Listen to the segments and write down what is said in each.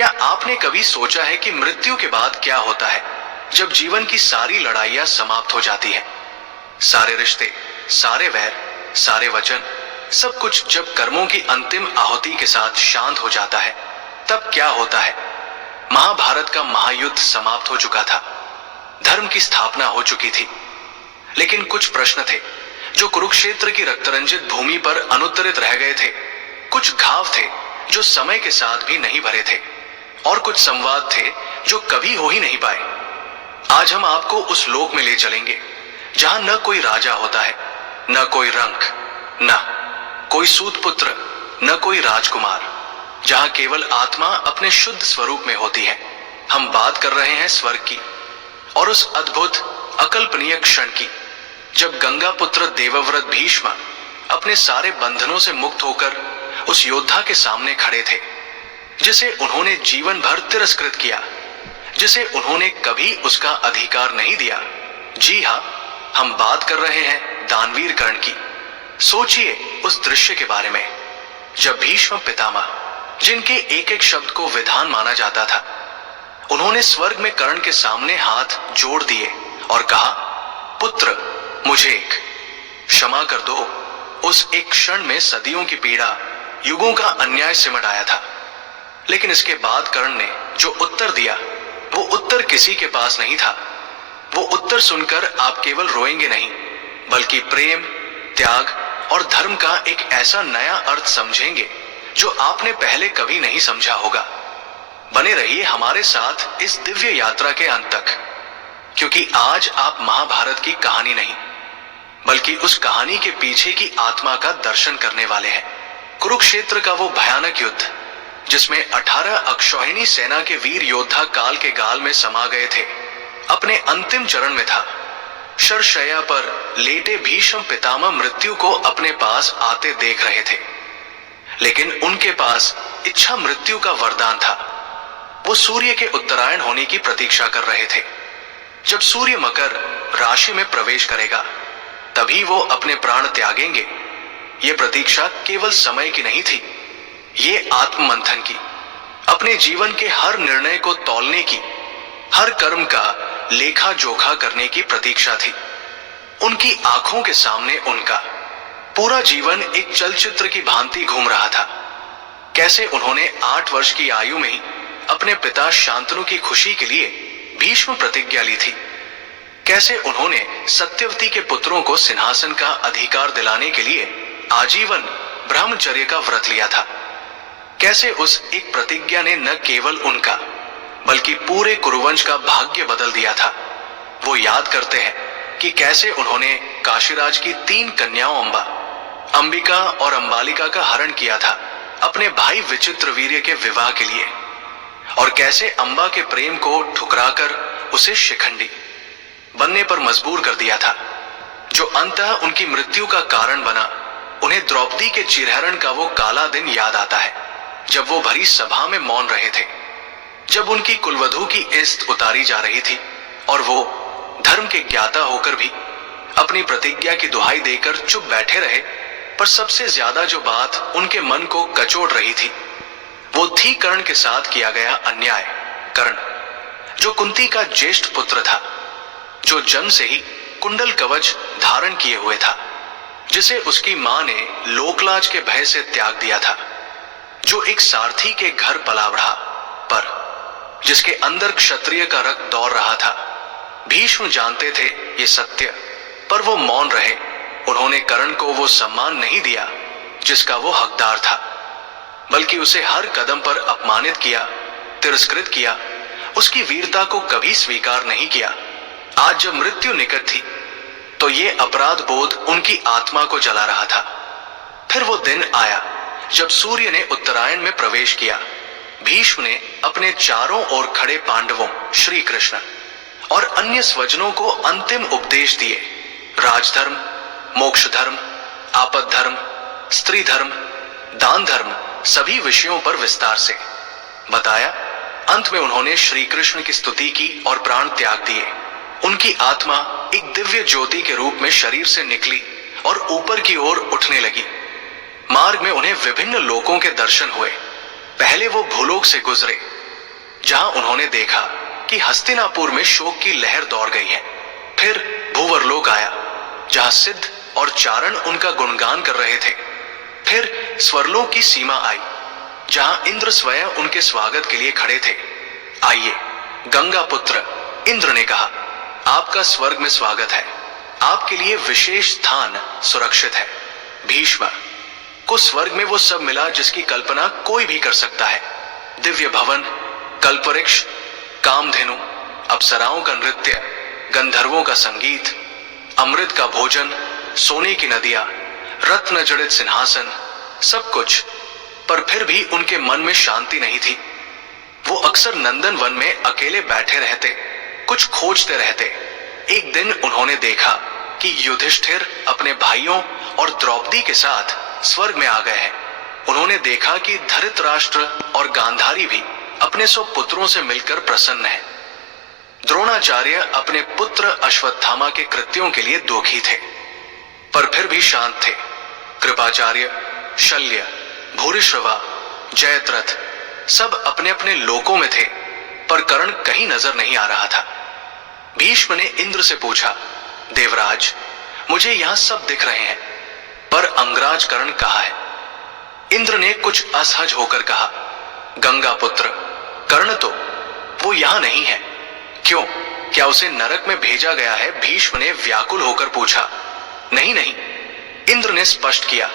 क्या आपने कभी सोचा है कि मृत्यु के बाद क्या होता है जब जीवन की सारी लड़ाइयां समाप्त हो जाती हैं? सारे रिश्ते, सारे वैर, सारे वचन, सब कुछ जब कर्मों की अंतिम आहुति के साथ शांत हो जाता है, तब क्या होता है? महाभारत का महायुद्ध समाप्त हो चुका था, धर्म की स्थापना हो चुकी थी, लेकिन कुछ प्रश्न थे जो कुरुक्षेत्र की रक्तरंजित भूमि पर अनुत्तरित रह गए थे। कुछ घाव थे जो समय के साथ भी नहीं भरे थे, और कुछ संवाद थे जो कभी हो ही नहीं पाए। आज हम आपको उस लोक में ले चलेंगे जहां न कोई राजा होता है, न कोई रंक, न कोई सूत पुत्र, न कोई राजकुमार, जहां केवल आत्मा अपने शुद्ध स्वरूप में होती है। हम बात कर रहे हैं स्वर्ग की, और उस अद्भुत अकल्पनीय क्षण की जब गंगा पुत्र देवव्रत भीष्म अपने सारे बंधनों से मुक्त होकर उस योद्धा के सामने खड़े थे जिसे उन्होंने जीवन भर तिरस्कृत किया, जिसे उन्होंने कभी उसका अधिकार नहीं दिया। जी हाँ, हम बात कर रहे हैं दानवीर कर्ण की। सोचिए उस दृश्य के बारे में जब भीष्म पितामह, जिनके एक एक शब्द को विधान माना जाता था, उन्होंने स्वर्ग में कर्ण के सामने हाथ जोड़ दिए और कहा, पुत्र मुझे एक क्षमा कर दो। उस एक क्षण में सदियों की पीड़ा, युगों का अन्याय सिमट आया था। लेकिन इसके बाद कर्ण ने जो उत्तर दिया, वो उत्तर किसी के पास नहीं था। वो उत्तर सुनकर आप केवल रोएंगे नहीं, बल्कि प्रेम, त्याग और धर्म का एक ऐसा नया अर्थ समझेंगे जो आपने पहले कभी नहीं समझा होगा। बने रहिए हमारे साथ इस दिव्य यात्रा के अंत तक, क्योंकि आज आप महाभारत की कहानी नहीं, बल्कि उस कहानी के पीछे की आत्मा का दर्शन करने वाले हैं। कुरुक्षेत्र का वो भयानक युद्ध जिसमें 18 अक्षौहिणी सेना के वीर योद्धा काल के गाल में समा गए थे, अपने अंतिम चरण में था। शरशय्या पर लेटे भीष्म पितामह मृत्यु को अपने पास आते देख रहे थे, लेकिन उनके पास इच्छा मृत्यु का वरदान था। वो सूर्य के उत्तरायण होने की प्रतीक्षा कर रहे थे। जब सूर्य मकर राशि में प्रवेश करेगा, तभी वो अपने प्राण त्यागेंगे। ये प्रतीक्षा केवल समय की नहीं थी, ये आत्ममंथन की, अपने जीवन के हर निर्णय को तौलने की, हर कर्म का लेखा जोखा करने की प्रतीक्षा थी। उनकी आंखों के सामने उनका पूरा जीवन एक चलचित्र की भांति घूम रहा था। कैसे उन्होंने 8 वर्ष की आयु में ही अपने पिता शांतनु की खुशी के लिए भीष्म प्रतिज्ञा ली थी। कैसे उन्होंने सत्यवती के पुत्रों को सिंहासन का अधिकार दिलाने के लिए आजीवन ब्रह्मचर्य का व्रत लिया था। कैसे उस एक प्रतिज्ञा ने न केवल उनका बल्कि पूरे कुरुवंश का भाग्य बदल दिया था। वो याद करते हैं कि कैसे उन्होंने काशीराज की 3 कन्याओं अंबिका और अंबालिका का हरण किया था अपने भाई विचित्रवीर्य के विवाह के लिए, और कैसे अंबा के प्रेम को ठुकराकर उसे शिखंडी बनने पर मजबूर कर दिया था, जो अंततः उनकी मृत्यु का कारण बना। उन्हें द्रौपदी के चिरहरण का वो काला दिन याद आता है जब वो भरी सभा में मौन रहे थे, जब उनकी कुलवधू की इज्जत उतारी जा रही थी और वो धर्म के ज्ञाता होकर भी अपनी प्रतिज्ञा की दुहाई देकर चुप बैठे रहे। पर सबसे ज्यादा जो बात उनके मन को कचोट रही थी, वो थी कर्ण के साथ किया गया अन्याय। कर्ण, जो कुंती का ज्येष्ठ पुत्र था, जो जन्म से ही कुंडल कवच धारण किए हुए था, जिसे उसकी मां ने लोकलाज के भय से त्याग दिया था, जो एक सारथी के घर पला बढ़ा, पर जिसके अंदर क्षत्रिय का रक्त दौड़ रहा था। भीष्म जानते थे ये सत्य, पर वो मौन रहे। उन्होंने कर्ण को वो सम्मान नहीं दिया जिसका वो हकदार था, बल्कि उसे हर कदम पर अपमानित किया, तिरस्कृत किया, उसकी वीरता को कभी स्वीकार नहीं किया। आज जब मृत्यु निकट थी, तो ये अपराध बोध उनकी आत्मा को जला रहा था। फिर वो दिन आया जब सूर्य ने उत्तरायण में प्रवेश किया। भीष्म ने अपने चारों ओर खड़े पांडवों, श्री कृष्ण और अन्य स्वजनों को अंतिम उपदेश दिए। राजधर्म, मोक्ष धर्म, आपद धर्म, स्त्री धर्म, दान धर्म, सभी विषयों पर विस्तार से बताया। अंत में उन्होंने श्री कृष्ण की स्तुति की और प्राण त्याग दिए। उनकी आत्मा एक दिव्य ज्योति के रूप में शरीर से निकली और ऊपर की ओर उठने लगी। मार्ग में उन्हें विभिन्न लोकों के दर्शन हुए। पहले वो भूलोक से गुजरे, जहां उन्होंने देखा कि हस्तिनापुर में शोक की लहर दौड़ गई है। फिर भूवरलोक आया, जहां सिद्ध और चारण उनका गुणगान कर रहे थे। फिर स्वरलोक की सीमा आई, जहां इंद्र स्वयं उनके स्वागत के लिए खड़े थे। आइए, गंगा पुत्र, इंद्र ने कहा, आपका स्वर्ग में स्वागत है। आपके लिए विशेष स्थान सुरक्षित है। भीष्म को स्वर्ग में वो सब मिला जिसकी कल्पना कोई भी कर सकता है। दिव्य भवन, कल्पवृक्ष, कामधेनु, अप्सराओं का नृत्य, गंधर्वों का संगीत, अमृत का भोजन, सोने की नदियां, रत्न जड़ित सिंहासन, सब कुछ। पर फिर भी उनके मन में शांति नहीं थी। वो अक्सर नंदन वन में अकेले बैठे रहते, कुछ खोजते रहते। एक दिन उन्होंने देखा कि युधिष्ठिर अपने भाइयों और द्रौपदी के साथ स्वर्ग में आ गए हैं। उन्होंने देखा कि धृतराष्ट्र और गांधारी भी अपने 100 पुत्रों से मिलकर प्रसन्न हैं। द्रोणाचार्य अपने पुत्र अश्वत्थामा के कृत्यों के लिए दुखी थे, पर फिर भी शांत थे। कृपाचार्य, शल्य, भूरिश्रवा, जयद्रथ सब अपने अपने लोकों में थे, पर कर्ण कहीं नजर नहीं आ रहा था। भीष्म ने इंद्र से पूछा, देवराज, मुझे यहां सब दिख रहे हैं, पर अंगराज कर्ण कहाँ है? इंद्र ने कुछ असहज होकर कहा, गंगा पुत्र, कर्ण तो वो यहां नहीं है। क्यों, क्या उसे नरक में भेजा गया है? भीष्म ने व्याकुल होकर पूछा। नहीं नहीं, इंद्र ने स्पष्ट किया,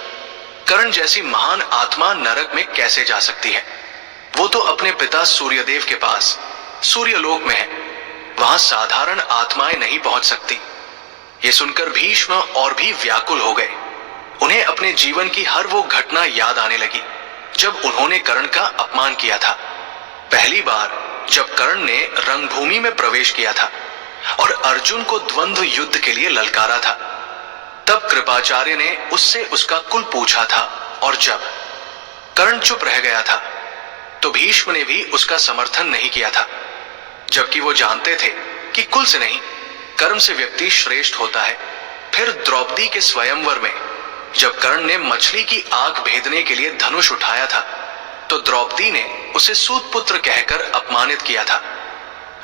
कर्ण जैसी महान आत्मा नरक में कैसे जा सकती है? वो तो अपने पिता सूर्यदेव के पास सूर्यलोक में है। वहां साधारण आत्माएं नहीं पहुंच सकती। ये सुनकर भीष्म और भी व्याकुल हो गए। उन्हें अपने जीवन की हर वो घटना याद आने लगी जब उन्होंने कर्ण का अपमान किया था। पहली बार जब कर्ण ने रंगभूमि में प्रवेश किया था और अर्जुन को द्वंद्व युद्ध के लिए ललकारा था, तब कृपाचार्य ने उससे उसका कुल पूछा था, और जब कर्ण चुप रह गया था तो भीष्म ने भी उसका समर्थन नहीं किया था, जबकि वो जानते थे कि कुल से नहीं, कर्म से व्यक्ति श्रेष्ठ होता है। फिर द्रौपदी के स्वयंवर में जब कर्ण ने मछली की आंख भेदने के लिए धनुष उठाया था, तो द्रौपदी ने उसे सूत पुत्र कहकर अपमानित किया था,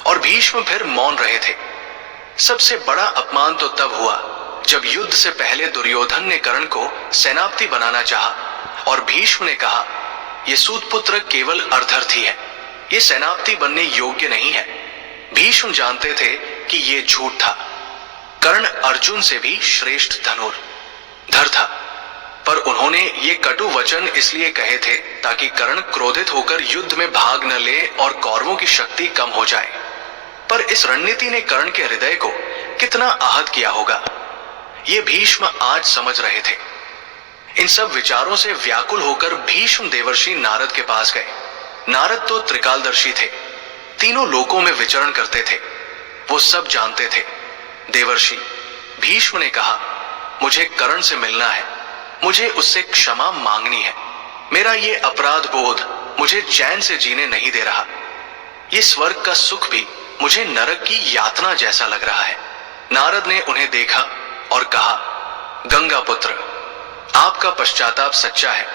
और भीष्म फिर मौन रहे थे। सबसे बड़ा अपमान तो तब हुआ जब युद्ध से पहले दुर्योधन ने कर्ण को सेनापति बनाना चाहा, और भीष्म ने कहा, यह सूत पुत्र केवल अर्धर्थी है, ये सेनापति बनने योग्य नहीं है। भीष्म जानते थे कि ये झूठ था। कर्ण अर्जुन से भी श्रेष्ठ धनुर्धर था, पर उन्होंने ये कटु वचन इसलिए कहे थे ताकि कर्ण क्रोधित होकर युद्ध में भाग न ले और कौरवों की शक्ति कम हो जाए। पर इस रणनीति ने कर्ण के हृदय को कितना आहत किया होगा, ये भीष्म आज समझ रहे थे। इन सब विचारों से व्याकुल होकर भीष्म देवर्षि नारद के पास गए। नारद तो त्रिकालदर्शी थे, तीनों लोकों में विचरण करते थे, वो सब जानते थे। देवर्षि, भीष्म ने कहा, मुझे कर्ण से मिलना है, मुझे उससे क्षमा मांगनी है। मेरा ये अपराध बोध मुझे चैन से जीने नहीं दे रहा। ये स्वर्ग का सुख भी मुझे नरक की यातना जैसा लग रहा है। नारद ने उन्हें देखा और कहा, गंगा पुत्र, आपका पश्चाताप सच्चा है,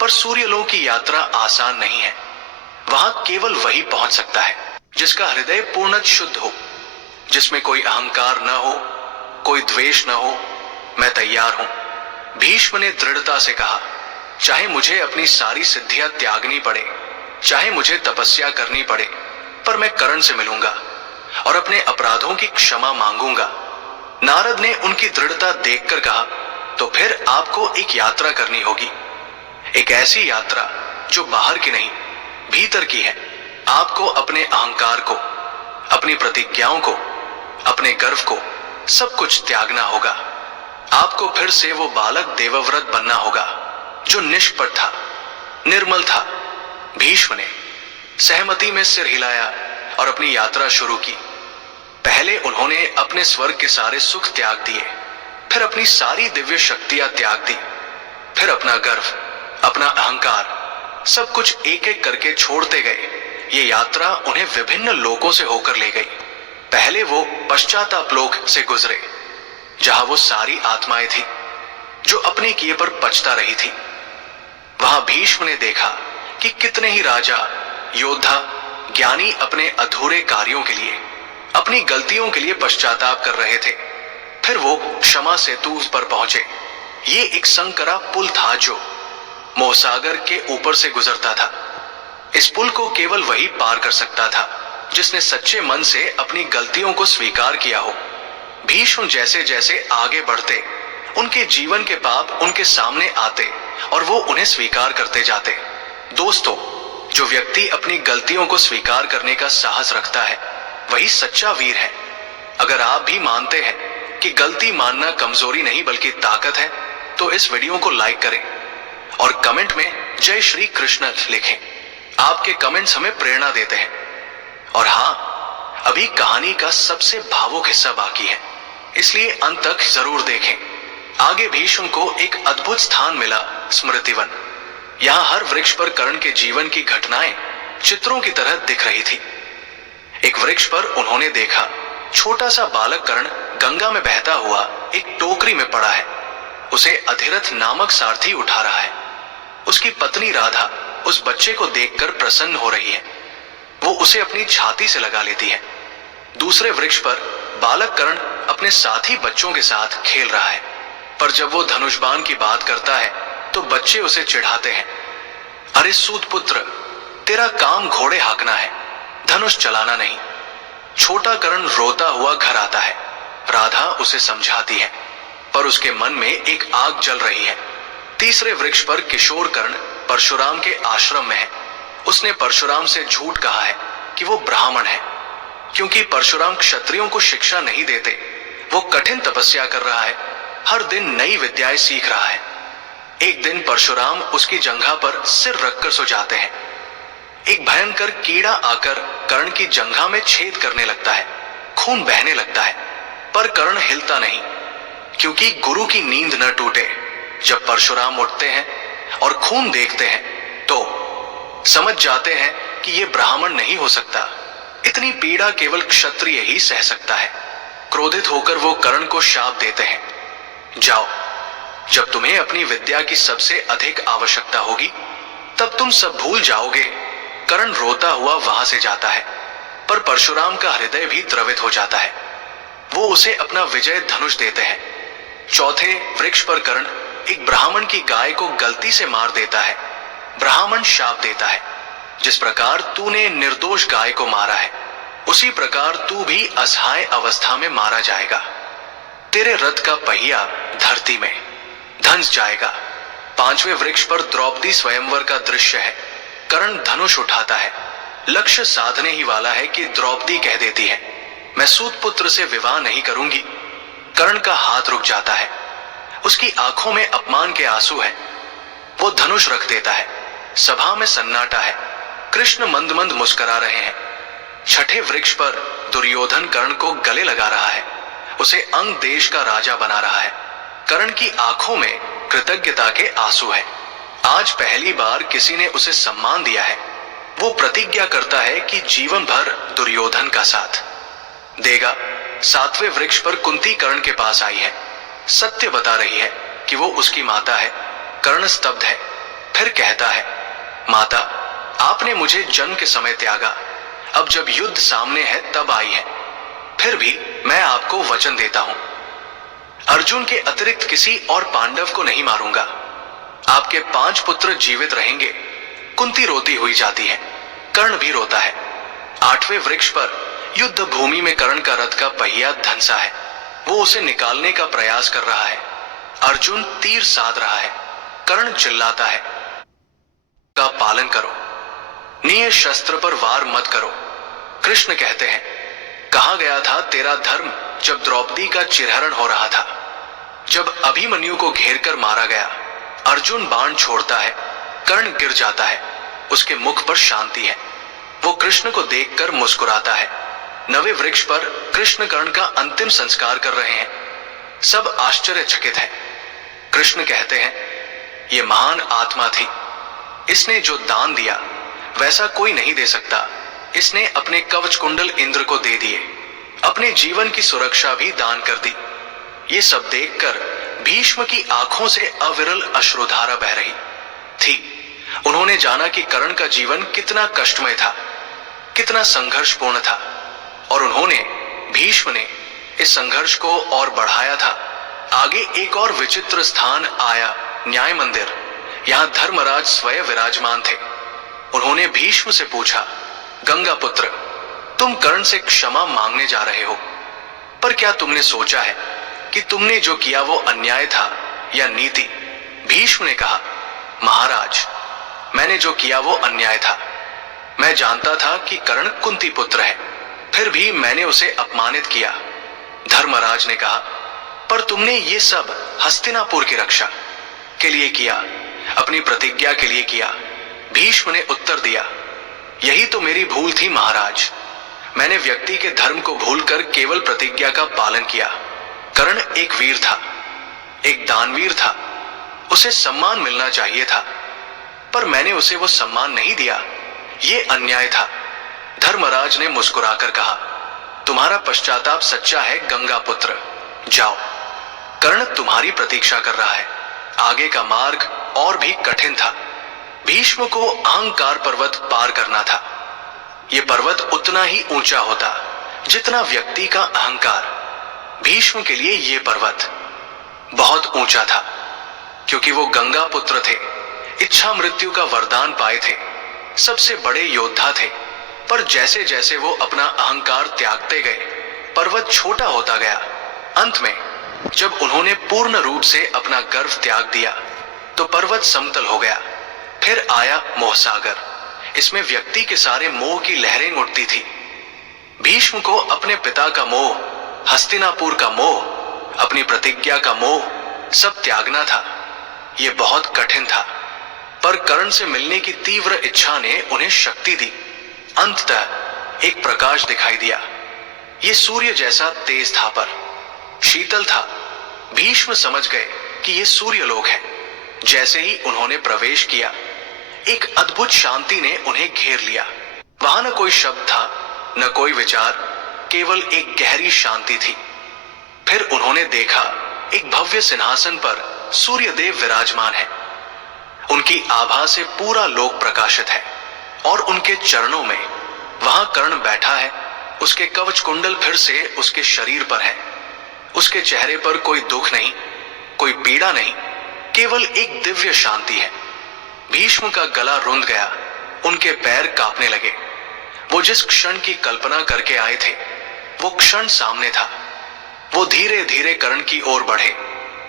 पर सूर्यलोक की यात्रा आसान नहीं है। वहां केवल वही पहुंच सकता है जिसका हृदय पूर्णतः शुद्ध हो, जिसमें कोई अहंकार न हो, कोई द्वेष न हो। मैं तैयार हूं। भीष्म ने दृढ़ता से कहा, चाहे मुझे अपनी सारी सिद्धियां त्यागनी पड़े, चाहे मुझे तपस्या करनी पड़े, पर मैं कर्ण से मिलूंगा और अपने अपराधों की क्षमा मांगूंगा। नारद ने उनकी दृढ़ता देखकर कहा, तो फिर आपको एक यात्रा करनी होगी, एक ऐसी यात्रा जो बाहर की नहीं, भीतर की है। आपको अपने अहंकार को, अपनी प्रतिज्ञाओं को, अपने गर्व को, सब कुछ त्यागना होगा। आपको फिर से वो बालक देवव्रत बनना होगा जो निष्कपट था, निर्मल था। भीष्म ने सहमति में सिर हिलाया और अपनी यात्रा शुरू की। पहले उन्होंने अपने स्वर्ग के सारे सुख त्याग दिए, फिर अपनी सारी दिव्य शक्तियां त्याग दी, फिर अपना गर्व, अपना अहंकार, सब कुछ एक एक करके छोड़ते गए। ये यात्रा उन्हें विभिन्न लोकों से होकर ले गई। पहले वो पश्चाताप लोक से गुजरे, जहां वो सारी आत्माएं थी जो अपने किए पर पछता रही थी। वहां भीष्म ने देखा कि कितने ही राजा, योद्धा, ज्ञानी अपने अधूरे कार्यों के लिए, अपनी गलतियों के लिए पश्चाताप कर रहे थे। फिर वो क्षमा सेतु पर पहुंचे। ये एक संकरा पुल था जो मोहसागर के ऊपर से गुजरता था। इस पुल को केवल वही पार कर सकता था जिसने सच्चे मन से अपनी गलतियों को स्वीकार किया हो। भीष्म जैसे जैसे आगे बढ़ते, उनके जीवन के पाप उनके सामने आते और वो उन्हें स्वीकार करते जाते। दोस्तों, जो व्यक्ति अपनी गलतियों को स्वीकार करने का साहस रखता है, वही सच्चा वीर है। अगर आप भी मानते हैं कि गलती मानना कमजोरी नहीं बल्कि ताकत है, तो इस वीडियो को लाइक करें और कमेंट में जय श्री कृष्ण लिखें। आपके कमेंट्स हमें प्रेरणा देते हैं। और हाँ, अभी कहानी का सबसे भावुक हिस्सा बाकी है, इसलिए अंत तक जरूर देखें। आगे भीष्म को एक अद्भुत स्थान मिला, स्मृतिवन। यहाँ हर वृक्ष पर कर्ण के जीवन की घटनाएं चित्रों की तरह दिख रही थी। एक वृक्ष पर उन्होंने देखा, छोटा सा बालक कर्ण गंगा में बहता हुआ एक टोकरी में पड़ा है। उसे अधिरथ नामक सारथी उठा रहा है। उसकी पत्नी राधा उस बच्चे को देखकर प्रसन्न हो रही है। वो उसे अपनी छाती से लगा लेती है। दूसरे वृक्ष पर बालक कर्ण अपने साथी बच्चों के साथ खेल रहा है, पर जब वो धनुषबाण की बात करता है तो बच्चे उसे चिढ़ाते हैं। अरे सूत पुत्र, तेरा काम घोड़े हाँकना है, धनुष चलाना नहीं। छोटा कर्ण रोता हुआ घर आता है। राधा उसे समझाती है, पर उसके मन में एक आग जल रही है। तीसरे वृक्ष पर किशोर कर्ण परशुराम के आश्रम में है। उसने परशुराम से झूठ कहा है कि वो ब्राह्मण है, क्योंकि परशुराम क्षत्रियों को शिक्षा नहीं देते। वो कठिन तपस्या कर रहा है, हर दिन नई विद्याएं सीख रहा है। एक दिन परशुराम उसकी जंघा पर सिर रखकर सो जाते हैं। एक भयंकर कीड़ा आकर कर्ण की जंघा में छेद करने लगता है। खून बहने लगता है, पर कर्ण हिलता नहीं, क्योंकि गुरु की नींद न टूटे। जब परशुराम उठते हैं और खून देखते हैं तो समझ जाते हैं कि ये ब्राह्मण नहीं हो सकता। इतनी पीड़ा केवल क्षत्रिय ही सह सकता है। क्रोधित होकर वो कर्ण को शाप देते हैं, जाओ, जब तुम्हें अपनी विद्या की सबसे अधिक आवश्यकता होगी तब तुम सब भूल जाओगे। कर्ण रोता हुआ वहां से जाता है, पर परशुराम का हृदय भी द्रवित हो जाता है। वो उसे अपना विजय धनुष देते हैं। चौथे वृक्ष पर कर्ण एक ब्राह्मण की गाय को गलती से मार देता है। ब्राह्मण शाप देता है, जिस प्रकार तूने निर्दोष गाय को मारा है, उसी प्रकार तू भी असहाय अवस्था में मारा जाएगा। तेरे रथ का पहिया धरती में धंस जाएगा। पांचवें वृक्ष पर द्रौपदी स्वयंवर का दृश्य है। कर्ण धनुष उठाता है। लक्ष्य साधने ही वाला है कि द्रौपदी कह देती है, मैं सूत पुत्र से विवाह नहीं करूंगी। कर्ण का हाथ रुक जाता है। उसकी आंखों में अपमान के आंसू हैं। वो धनुष रख देता है। सभा में सन्नाटा है। कृष्ण मंद मंद मुस्कुरा रहे हैं। छठे वृक्ष पर दुर्योधन कर्ण को गले लगा रहा है। उसे अंग देश का राजा बना रहा है। कर्ण की आंखों में कृतज्ञता के आंसू है। आज पहली बार किसी ने उसे सम्मान दिया है। वो प्रतिज्ञा करता है कि जीवन भर दुर्योधन का साथ देगा। सातवें वृक्ष पर कुंती कर्ण के पास आई है। सत्य बता रही है कि वो उसकी माता है। कर्ण स्तब्ध है, फिर कहता है, माता, आपने मुझे जन्म के समय त्यागा, अब जब युद्ध सामने है तब आई है। फिर भी मैं आपको वचन देता हूं, अर्जुन के अतिरिक्त किसी और पांडव को नहीं मारूंगा। आपके 5 पुत्र जीवित रहेंगे। कुंती रोती हुई जाती है। कर्ण भी रोता है। 8वें वृक्ष पर युद्ध भूमि में कर्ण का रथ का पहिया धंसा है। वो उसे निकालने का प्रयास कर रहा है। अर्जुन तीर साध रहा है। कर्ण चिल्लाता है, का पालन करो, निय शस्त्र पर वार मत करो। कृष्ण कहते हैं, कहा गया था तेरा धर्म जब द्रौपदी का चिरहरण हो रहा था। जब अभिमन्यु को घेरकर मारा गया, अर्जुन बाण छोड़ता है। कर्ण गिर जाता है। उसके मुख पर शांति है। वो कृष्ण को देखकर मुस्कुराता है। 9वें वृक्ष पर कृष्ण कर्ण का अंतिम संस्कार कर रहे हैं। सब आश्चर्यचकित हैं। कृष्ण कहते हैं, ये महान आत्मा थी। इसने जो दान दिया वैसा कोई नहीं दे सकता। इसने अपने कवच कुंडल इंद्र को दे दिए, अपने जीवन की सुरक्षा भी दान कर दी। ये सब देखकर भीष्म की आंखों से अविरल अश्रुधारा बह रही थी। उन्होंने जाना कि कर्ण का जीवन कितना कष्टमय था। कितना संघर्षपूर्ण था, और उन्होंने, भीष्म ने, इस संघर्ष को और बढ़ाया था। आगे एक और विचित्र स्थान आया, न्याय मंदिर। यहाँ धर्मराज स्वयं विराजमान थे। उन्होंने भीष्म से पूछा, गंगा पुत्र, तुम कर्ण से क्षमा मांगने जा रहे हो, पर क्या तुमने सोचा है कि तुमने जो किया वो अन्याय था या नीति? भीष्म ने कहा, महाराज, मैंने जो किया वो अन्याय था। मैं जानता था कि कर्ण कुंती पुत्र है, फिर भी मैंने उसे अपमानित किया। धर्मराज ने कहा, पर तुमने ये सब हस्तिनापुर की रक्षा के लिए किया, अपनी प्रतिज्ञा के लिए किया। भीष्म ने उत्तर दिया, यही तो मेरी भूल थी महाराज। मैंने व्यक्ति के धर्म को भूलकर केवल प्रतिज्ञा का पालन किया। कर्ण एक वीर था, एक दानवीर था, उसे सम्मान मिलना चाहिए था, पर मैंने उसे वो सम्मान नहीं दिया। ये अन्याय था। धर्मराज ने मुस्कुराकर कहा, तुम्हारा पश्चाताप सच्चा है गंगा पुत्र, जाओ, कर्ण तुम्हारी प्रतीक्षा कर रहा है। आगे का मार्ग और भी कठिन था। भीष्म को अहंकार पर्वत पार करना था। यह पर्वत उतना ही ऊंचा होता जितना व्यक्ति का अहंकार। भीष्म के लिए यह पर्वत बहुत ऊंचा था, क्योंकि वो गंगा पुत्र थे, इच्छा मृत्यु का वरदान पाए थे, सबसे बड़े योद्धा थे। पर जैसे जैसे वो अपना अहंकार त्यागते गए, पर्वत छोटा होता गया। अंत में जब उन्होंने पूर्ण रूप से अपना गर्व त्याग दिया, तो पर्वत समतल हो गया। फिर आया मोहसागर। इसमें व्यक्ति के सारे मोह की लहरें उठती थी। भीष्म को अपने पिता का मोह, हस्तिनापुर का मोह, अपनी प्रतिज्ञा का मोह सब त्यागना था। यह बहुत कठिन था, पर कर्ण से मिलने की तीव्र इच्छा ने उन्हें शक्ति दी। अंततः एक प्रकाश दिखाई दिया। यह सूर्य जैसा तेज था, पर शीतल था। भीष्म समझ गए कि यह सूर्यलोक है। जैसे ही उन्होंने प्रवेश किया, एक अद्भुत शांति ने उन्हें घेर लिया। वहां न कोई शब्द था, न कोई विचार, केवल एक गहरी शांति थी। फिर उन्होंने देखा, एक भव्य सिंहासन पर सूर्यदेव विराजमान है। उनकी आभा से पूरा लोक प्रकाशित है, और उनके चरणों में वहां कर्ण बैठा है। उसके कवच कुंडल फिर से उसके शरीर पर है। उसके चेहरे पर कोई दुख नहीं, कोई पीड़ा नहीं, केवल एक दिव्य शांति है। भीष्म का गला रुंध गया, उनके पैर कांपने लगे। वो जिस क्षण की कल्पना करके आए थे, वो क्षण सामने था। वो धीरे धीरे कर्ण की ओर बढ़े।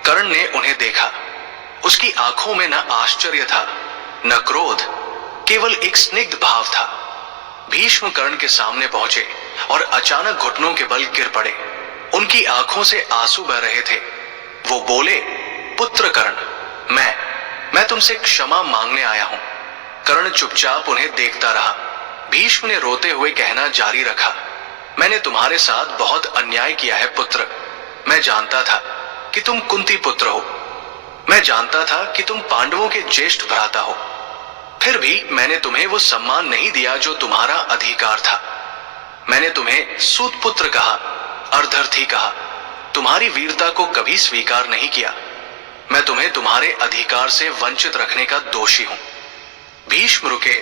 कर्ण ने उन्हें देखा। उसकी आंखों में न आश्चर्य था, न क्रोध, केवल एक स्निग्ध भाव था। भीष्म कर्ण के सामने पहुंचे और अचानक घुटनों के बल गिर पड़े। उनकी आंखों से आंसू बह रहे थे। वो बोले, पुत्र कर्ण, मैं तुमसे क्षमा मांगने आया हूं। कर्ण चुपचाप उन्हें देखता रहा। भीष्म ने रोते हुए कहना जारी रखा, मैंने तुम्हारे साथ बहुत अन्याय किया है पुत्र। मैं जानता था कि तुम कुंती पुत्र हो। मैं जानता था कि तुम पांडवों के ज्येष्ठ भ्राता हो। फिर भी मैंने तुम्हें वो सम्मान नहीं दिया जो तुम्हारा अधिकार था। मैंने तुम्हें सूत पुत्र कहा, अर्धर्थी कहा, तुम्हारी वीरता को कभी स्वीकार नहीं किया। मैं तुम्हें तुम्हारे अधिकार से वंचित रखने का दोषी हूं। भीष्म रुके,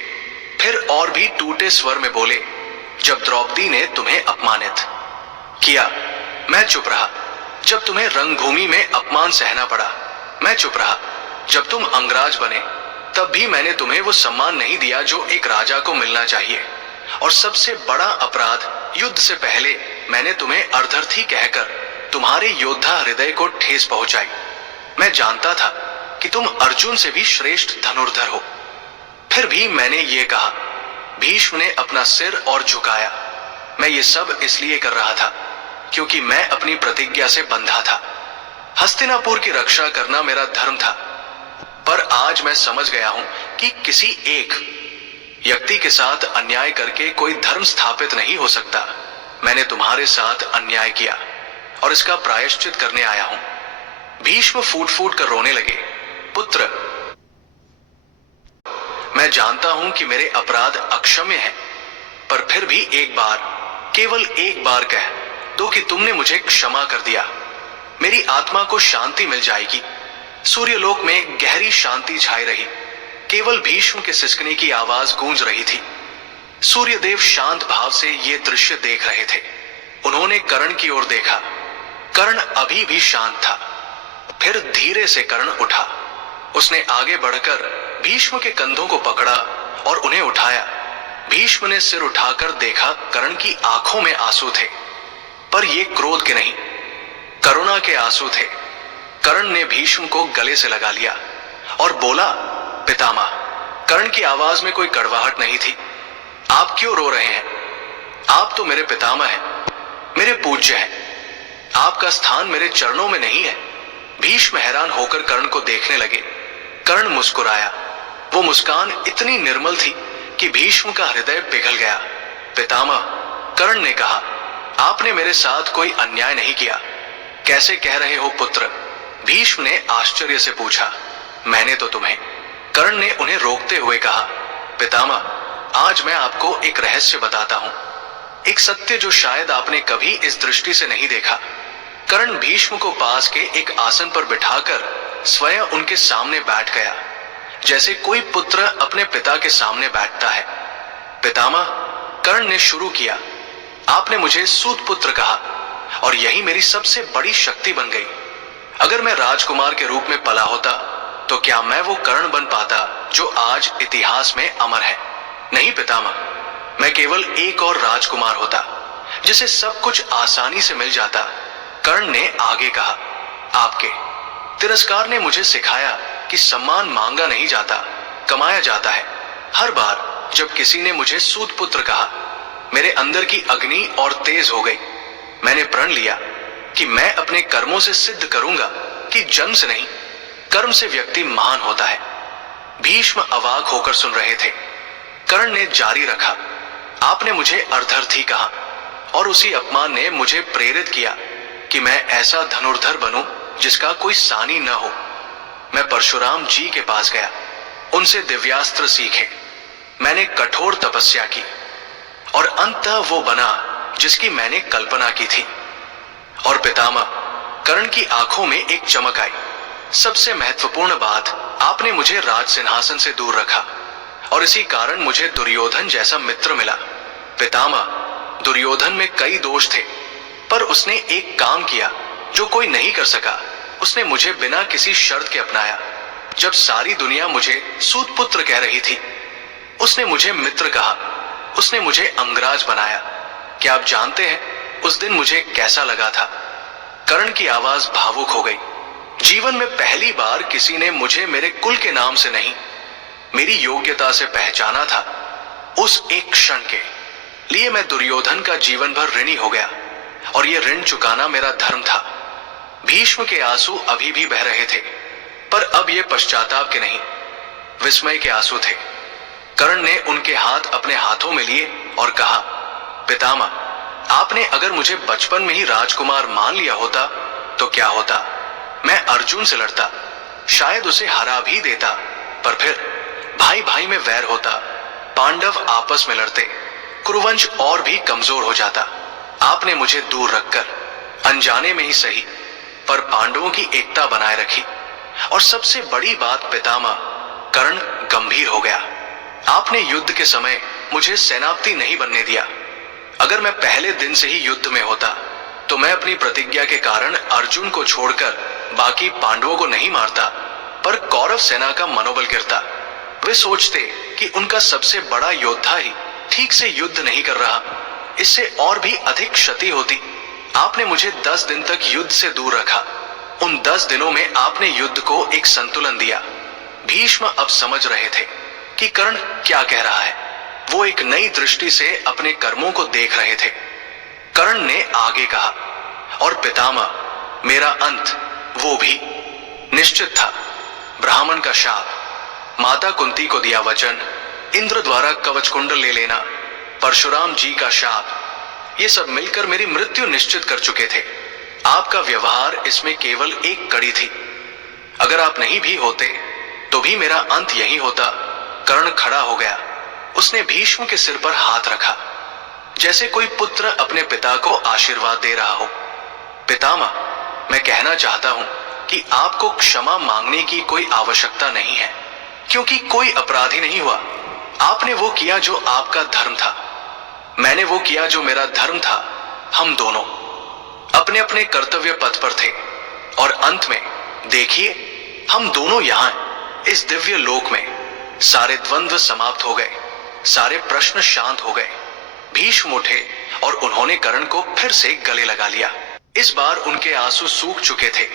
फिर और भी टूटे स्वर में बोले, जब द्रौपदी ने तुम्हें अपमानित किया, मैं चुप रहा। जब तुम्हें रंगभूमि में अपमान सहना पड़ा, मैं चुप रहा। जब तुम अंगराज बने, तब भी मैंने तुम्हें वो सम्मान नहीं दिया जो एक राजा को मिलना चाहिए। और सबसे बड़ा अपराध, युद्ध से पहले मैंने तुम्हें अर्धर्थी कहकर तुम्हारे योद्धा हृदय को ठेस पहुंचाई। मैं जानता था कि तुम अर्जुन से भी श्रेष्ठ धनुर्धर हो, फिर भी मैंने ये कहा। भीष्म ने अपना सिर और झुकाया। मैं ये सब इसलिए कर रहा था क्योंकि मैं अपनी प्रतिज्ञा से बंधा था। हस्तिनापुर की रक्षा करना मेरा धर्म था। पर आज मैं समझ गया हूं कि किसी एक व्यक्ति के साथ अन्याय करके कोई धर्म स्थापित नहीं हो सकता। मैंने तुम्हारे साथ अन्याय किया और इसका प्रायश्चित करने आया हूं। भीष्म फूट फूट कर रोने लगे। पुत्र, मैं जानता हूं कि मेरे अपराध अक्षम्य हैं, पर फिर भी एक बार, केवल एक बार कह दो कि तुमने मुझे क्षमा कर दिया। मेरी आत्मा को शांति मिल जाएगी। सूर्यलोक में गहरी शांति छाई रही। केवल भीष्म के सिसकने की आवाज गूंज रही थी। सूर्यदेव शांत भाव से ये दृश्य देख रहे थे। उन्होंने कर्ण की ओर देखा। कर्ण अभी भी शांत था। फिर धीरे से कर्ण उठा। उसने आगे बढ़कर भीष्म के कंधों को पकड़ा और उन्हें उठाया। भीष्म ने सिर उठाकर देखा, कर्ण की आंखों में आंसू थे, पर ये क्रोध के नहीं, करुणा के आंसू थे। कर्ण ने भीष्म को गले से लगा लिया और बोला, पितामह। कर्ण की आवाज में कोई कड़वाहट नहीं थी। आप क्यों रो रहे हैं? आप तो मेरे पितामह हैं, मेरे पूज्य हैं। आपका स्थान मेरे चरणों में नहीं है। भीष्म हैरान होकर कर्ण को देखने लगे। कर्ण मुस्कुराया। वो मुस्कान इतनी निर्मल थी कि भीष्म का हृदय पिघल गया। पितामह, कर्ण ने कहा, आपने मेरे साथ कोई अन्याय नहीं किया। कैसे कह रहे हो पुत्र? भीष्म ने आश्चर्य से पूछा। मैंने तो तुम्हें। कर्ण ने उन्हें रोकते हुए कहा, पितामह, आज मैं आपको एक रहस्य बताता हूं, एक सत्य जो शायद आपने कभी इस दृष्टि से नहीं देखा। कर्ण भीष्म को पास के एक आसन पर बिठाकर स्वयं उनके सामने बैठ गया, जैसे कोई पुत्र अपने पिता के सामने बैठता है। पितामह, कर्ण ने शुरू किया, आपने मुझे सूत पुत्र कहा और यही मेरी सबसे बड़ी शक्ति बन गई। अगर मैं राजकुमार के रूप में पला होता तो क्या मैं वो कर्ण बन पाता जो आज इतिहास में अमर है? नहीं पितामह, मैं केवल एक और राजकुमार होता जिसे सब कुछ आसानी से मिल जाता। कर्ण ने आगे कहा, आपके तिरस्कार ने मुझे सिखाया कि सम्मान मांगा नहीं जाता, कमाया जाता है। हर बार जब किसी ने मुझे सूत पुत्र कहा, मेरे अंदर की अग्नि और तेज हो गई। मैंने प्रण लिया कि मैं अपने कर्मों से सिद्ध करूंगा कि जन्म से नहीं, कर्म से व्यक्ति महान होता है। भीष्म अवाक होकर सुन रहे थे। कर्ण ने जारी रखा, आपने मुझे अर्धर्थी कहा और उसी अपमान ने मुझे प्रेरित किया कि मैं ऐसा धनुर्धर बनूं जिसका कोई सानी न हो। मैं परशुराम जी के पास गया, उनसे दिव्यास्त्र सीखे। मैंने कठोर तपस्या की और अंततः वो बना जिसकी मैंने कल्पना की थी। और पितामह, कर्ण की आंखों में एक चमक आई। सबसे महत्वपूर्ण बात, आपने मुझे राज सिंहासन से दूर रखा और इसी कारण मुझे दुर्योधन जैसा मित्र मिला। पितामह, दुर्योधन में कई दोष थे, पर उसने एक काम किया जो कोई नहीं कर सका। उसने मुझे बिना किसी शर्त के अपनाया। जब सारी दुनिया मुझे सूत पुत्र कह रही थी, उसने मुझे मित्र कहा। उसने मुझे अंगराज बनाया। क्या आप जानते हैं उस दिन मुझे कैसा लगा था? कर्ण की आवाज भावुक हो गई। जीवन में पहली बार किसी ने मुझे मेरे कुल के नाम से नहीं, मेरी योग्यता से पहचाना था। उस एक क्षण के लिए मैं दुर्योधन का जीवन भर ऋणी हो गया और यह ऋण चुकाना मेरा धर्म था। भीष्म के आंसू अभी भी बह रहे थे, पर अब ये पश्चाताप के नहीं, विस्मय के आंसू थे। कर्ण ने उनके हाथ अपने हाथों में लिए और कहा, पितामह, आपने अगर मुझे बचपन में ही राजकुमार मान लिया होता तो क्या होता? मैं अर्जुन से लड़ता, शायद उसे हरा भी देता, पर फिर भाई भाई में वैर होता, पांडव आपस में लड़ते, कुरुवंश और भी कमजोर हो जाता। आपने मुझे दूर रखकर, अनजाने में ही सही, पर पांडवों की एकता बनाए रखी। और सबसे बड़ी बात पितामह, कर्ण गंभीर हो गया। आपने युद्ध के समय मुझे सेनापति नहीं बनने दिया। अगर मैं पहले दिन से ही युद्ध में होता तो मैं अपनी प्रतिज्ञा के कारण अर्जुन को छोड़कर बाकी पांडवों को नहीं मारता, पर कौरव सेना का मनोबल गिरता। वे सोचते कि उनका सबसे बड़ा योद्धा ही ठीक से युद्ध नहीं कर रहा, इससे और भी अधिक क्षति होती। आपने मुझे 10 दिन तक युद्ध से दूर रखा। उन 10 दिनों में आपने युद्ध को एक संतुलन दिया। भीष्म अब समझ रहे थे कि कर्ण क्या कह रहा है। वो एक नई दृष्टि से अपने कर्मों को देख रहे थे। कर्ण ने आगे कहा, और पितामह, मेरा अंत वो भी निश्चित था। ब्राह्मण का शाप, माता कुंती को दिया वचन, इंद्र द्वारा कवच कुंडल ले लेना, परशुराम जी का शाप, ये सब मिलकर मेरी मृत्यु निश्चित कर चुके थे। आपका व्यवहार इसमें केवल एक कड़ी थी। अगर आप नहीं भी होते तो भी मेरा अंत यही होता। कर्ण खड़ा हो गया। उसने भीष्म के सिर पर हाथ रखा, जैसे कोई पुत्र अपने पिता को आशीर्वाद दे रहा हो। पितामह, मैं कहना चाहता हूं कि आपको क्षमा मांगने की कोई आवश्यकता नहीं है, क्योंकि कोई अपराधी नहीं हुआ। आपने वो किया जो आपका धर्म था, मैंने वो किया जो मेरा धर्म था। हम दोनों अपने अपने कर्तव्य पथ पर थे और अंत में देखिए, हम दोनों यहां इस दिव्य लोक में। सारे द्वंद्व समाप्त हो गए, सारे प्रश्न शांत हो गए। भीष्म उठे और उन्होंने कर्ण को फिर से गले लगा लिया। इस बार उनके आंसू सूख चुके थे,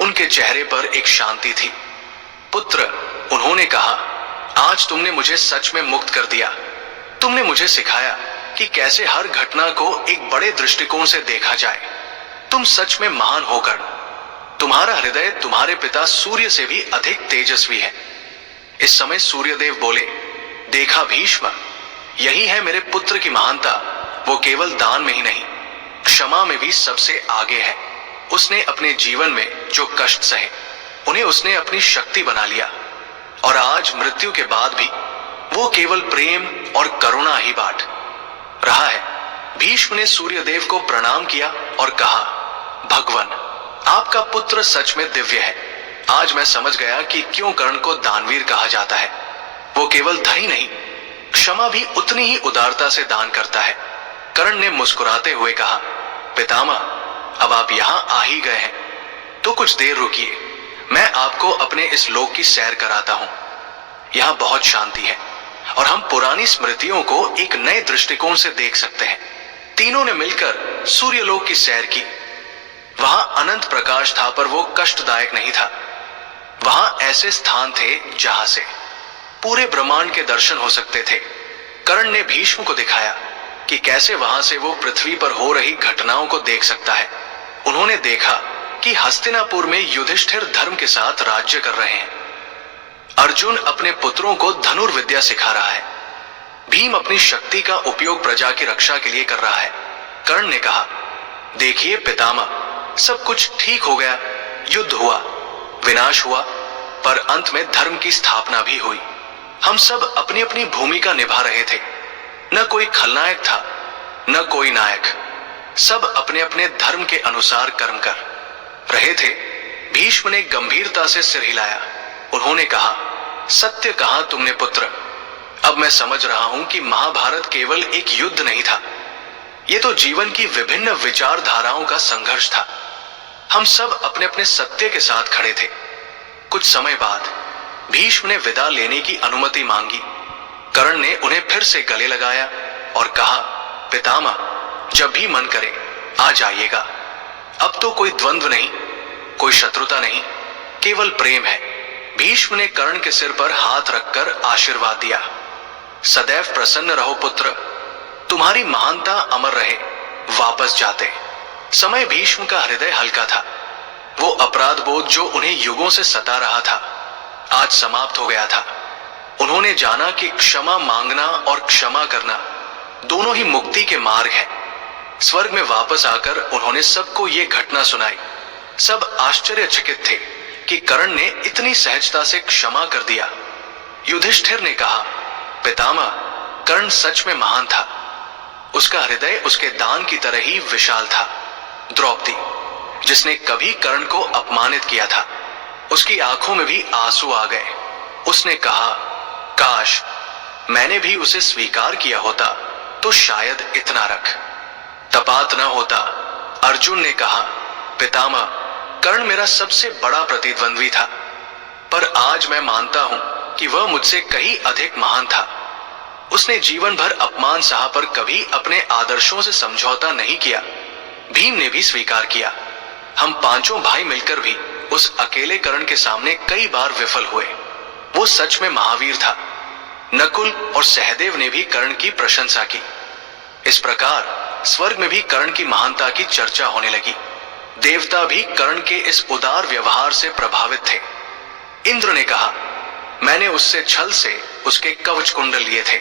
उनके चेहरे पर एक शांति थी। पुत्र, उन्होंने कहा, आज तुमने मुझे सच में मुक्त कर दिया। तुमने मुझे सिखाया कि कैसे हर घटना को एक बड़े दृष्टिकोण से देखा जाए। तुम सच में महान होकर, तुम्हारा हृदय तुम्हारे पिता सूर्य से भी अधिक तेजस्वी है। इस समय सूर्यदेव बोले, देखा भीष्म, यही है मेरे पुत्र की महानता। वो केवल दान में ही नहीं, क्षमा में भी सबसे आगे है। उसने अपने जीवन में जो कष्ट सहे, उन्हें उसने अपनी शक्ति बना लिया और आज मृत्यु के बाद भी वो केवल प्रेम और करुणा ही बांट रहा है। भीष्म ने सूर्यदेव को प्रणाम किया और कहा, भगवान, आपका पुत्र सच में दिव्य है। आज मैं समझ गया कि क्यों कर्ण को दानवीर कहा जाता है। वो केवल धन ही नहीं, क्षमा भी उतनी ही उदारता से दान करता है। कर्ण ने मुस्कुराते हुए कहा, पितामह, अब आप यहां आ ही गए हैं तो कुछ देर रुकिए, मैं आपको अपने इस लोक की सैर कराता हूं। यहां बहुत शांति है और हम पुरानी स्मृतियों को एक नए दृष्टिकोण से देख सकते हैं। तीनों ने मिलकर सूर्यलोक की सैर की। वहां अनंत प्रकाश था, पर वो कष्टदायक नहीं था। वहां ऐसे स्थान थे जहां से पूरे ब्रह्मांड के दर्शन हो सकते थे। कर्ण ने भीष्म को दिखाया कि कैसे वहां से वो पृथ्वी पर हो रही घटनाओं को देख सकता है। उन्होंने देखा कि हस्तिनापुर में युधिष्ठिर धर्म के साथ राज्य कर रहे हैं। अर्जुन अपने पुत्रों को धनुर्विद्या सिखा रहा है। भीम अपनी शक्ति का उपयोग प्रजा की रक्षा के लिए कर रहा है। कर्ण ने कहा, देखिए पितामह, सब कुछ ठीक हो गया। युद्ध हुआ, विनाश हुआ, पर अंत में धर्म की स्थापना भी हुई। हम सब अपनी अपनी भूमिका निभा रहे थे। न कोई खलनायक था, न कोई नायक। सब अपने अपने धर्म के अनुसार कर्म कर रहे थे। भीष्म ने गंभीरता से सिर हिलाया। उन्होंने कहा, सत्य कहा तुमने पुत्र। अब मैं समझ रहा हूं कि महाभारत केवल एक युद्ध नहीं था, ये तो जीवन की विभिन्न विचारधाराओं का संघर्ष था। हम सब अपने अपने सत्य के साथ खड़े थे। कुछ समय बाद भीष्म ने विदा लेने की अनुमति मांगी। कर्ण ने उन्हें फिर से गले लगाया और कहा, पितामह, जब भी मन करे आ जाइएगा। अब तो कोई द्वंद्व नहीं, कोई शत्रुता नहीं, केवल प्रेम है। भीष्म ने कर्ण के सिर पर हाथ रखकर आशीर्वाद दिया। सदैव प्रसन्न रहो पुत्र, तुम्हारी महानता अमर रहे। वापस जाते समय भीष्म का हृदय हल्का था। वो अपराध बोध जो उन्हें युगों से सता रहा था, आज समाप्त हो गया था। उन्होंने जाना कि क्षमा मांगना और क्षमा करना दोनों ही मुक्ति के मार्ग हैं। स्वर्ग में वापस आकर उन्होंने सबको ये घटना सुनाई। सब आश्चर्यचकित थे कि कर्ण ने इतनी सहजता से क्षमा कर दिया। युधिष्ठिर ने कहा, पितामह, कर्ण सच में महान था। उसका हृदय उसके दान की तरह ही विशाल था। द्रौपदी, जिसने कभी कर्ण को अपमानित किया था, उसकी आंखों में भी आंसू आ गए। उसने कहा, काश मैंने भी उसे स्वीकार किया होता तो शायद इतना रख तपात न होता। अर्जुन ने कहा, पितामह, कर्ण मेरा सबसे बड़ा प्रतिद्वंद्वी था, पर आज मैं मानता हूं कि वह मुझसे कहीं अधिक महान था। उसने जीवन भर अपमान सहा, पर कभी अपने आदर्शों से समझौता नहीं किया। भीम ने भी स्वीकार किया। हम पांचों भाई मिलकर भी उस अकेले कर्ण के सामने कई बार विफल हुए। वो सच में महावीर था। नकुल और सहदेव ने भी कर्ण की प्रशंसा की। इस प्रकार स्वर्ग में भी कर्ण की महानता की चर्चा होने लगी। देवता भी कर्ण के इस उदार व्यवहार से प्रभावित थे। इंद्र ने कहा, मैंने उससे छल से उसके कवच कुंडल लिए थे,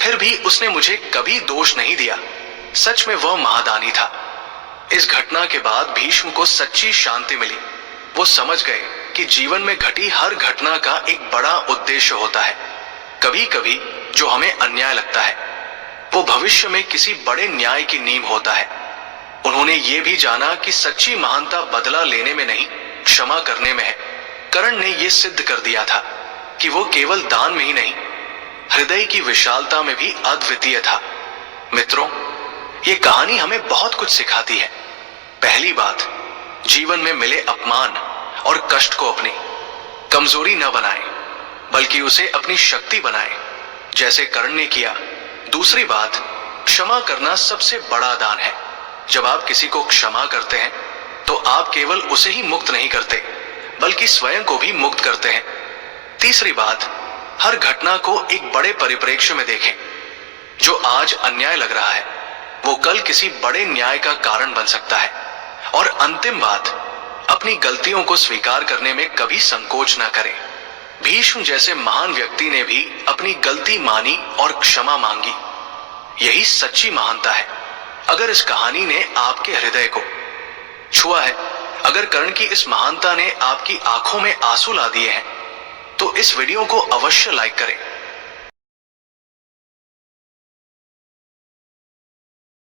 फिर भी उसने मुझे कभी दोष नहीं दिया। सच में वह महादानी था। इस घटना के बाद भीष्म को सच्ची शांति मिली। वो समझ गए कि जीवन में घटी हर घटना का एक बड़ा उद्देश्य होता है। कभी कभी जो हमें अन्याय लगता है, वो भविष्य में किसी बड़े न्याय की नींव होता है। उन्होंने ये भी जाना कि सच्ची महानता बदला लेने में नहीं, क्षमा करने में है। कर्ण ने यह सिद्ध कर दिया था कि वो केवल दान में ही नहीं, हृदय की विशालता में भी अद्वितीय था। मित्रों, ये कहानी हमें बहुत कुछ सिखाती है। पहली बात, जीवन में मिले अपमान और कष्ट को अपनी कमजोरी न बनाएं, बल्कि उसे अपनी शक्ति बनाएं, जैसे कर्ण ने किया। दूसरी बात, क्षमा करना सबसे बड़ा दान है। जब आप किसी को क्षमा करते हैं तो आप केवल उसे ही मुक्त नहीं करते, बल्कि स्वयं को भी मुक्त करते हैं। तीसरी बात, हर घटना को एक बड़े परिप्रेक्ष्य में देखें। जो आज अन्याय लग रहा है वो कल किसी बड़े न्याय का कारण बन सकता है। और अंतिम बात, अपनी गलतियों को स्वीकार करने में कभी संकोच ना करें। भीष्म जैसे महान व्यक्ति ने भी अपनी गलती मानी और क्षमा मांगी। यही सच्ची महानता है। अगर इस कहानी ने आपके हृदय को छुआ है, अगर कर्ण की इस महानता ने आपकी आंखों में आंसू ला दिए हैं, तो इस वीडियो को अवश्य लाइक करें